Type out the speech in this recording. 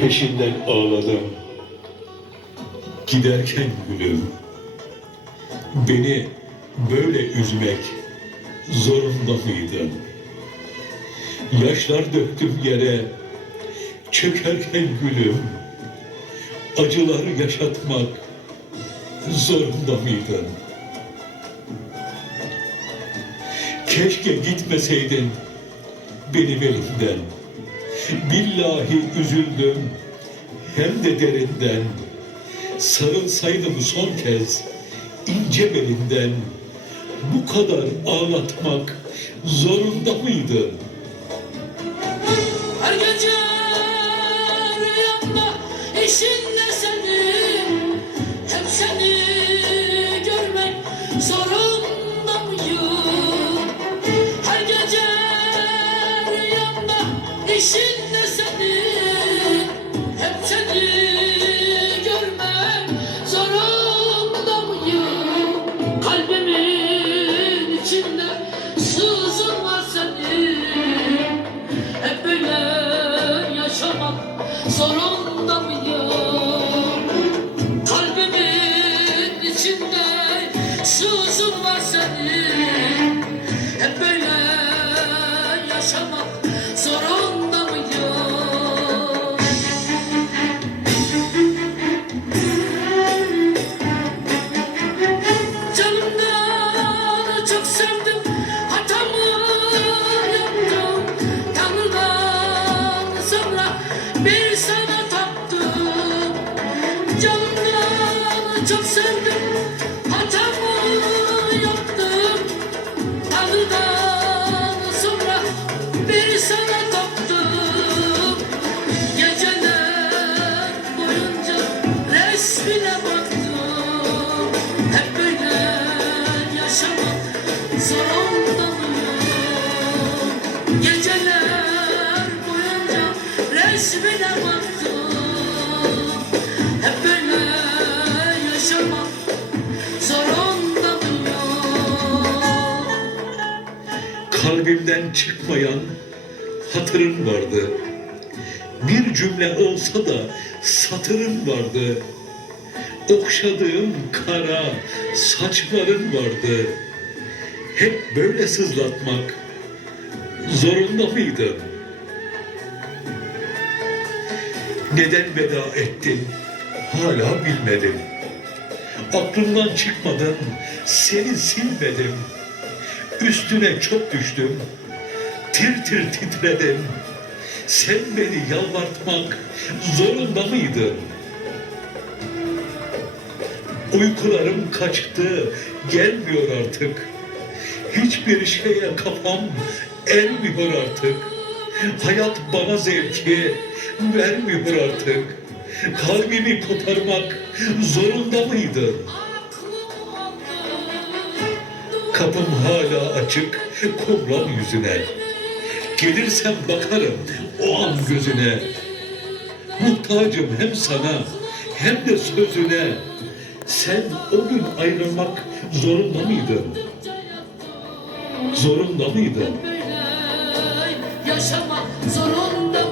Peşinden ağladım. Giderken gülüm. Beni böyle üzmek zorunda mıydın? Yaşlar döktüm yere. Çökerken gülüm. Acıları yaşatmak zorunda mıydın? Keşke gitmeseydin benim elimden. Billahi üzüldüm hem de derinden. Sarılsaydım son kez ince belinden. Bu kadar ağlatmak zorunda mıydın? Her gece rüyamda eşinle Deixando Canımdan çok hatamı yaptım. Tanrı'dan sonra bir sana taptım Geceler boyunca resmine baktım. Hep böyle yaşamak zorunda? Geceler boyunca resmine Kalbimden çıkmayan hatırın vardı. Bir cümle olsa da satırın vardı. Okşadığım kara saçların vardı. Hep böyle sızlatmak zorunda mıydın? Neden veda ettin? Hala bilmedim. Aklımdan çıkmadın, seni silmedim. Üstüne çok düştüm. Tir tir titredim. Sen beni yalvartmak zorunda mıydın? Uykularım kaçtı, gelmiyor artık. Hiçbir şeye kafam ermiyor artık. Hayat bana zevki vermiyor artık. Kalbimi koparmak zorunda mıydın? Kapım hala açık, kumral yüzüne. Gelirsem bakarım o an gözüne. Muhtacım hem sana hem de sözüne. Sen o gün ayrılmak zorunda mıydın? Zorunda mıydın? yaşamak zorunda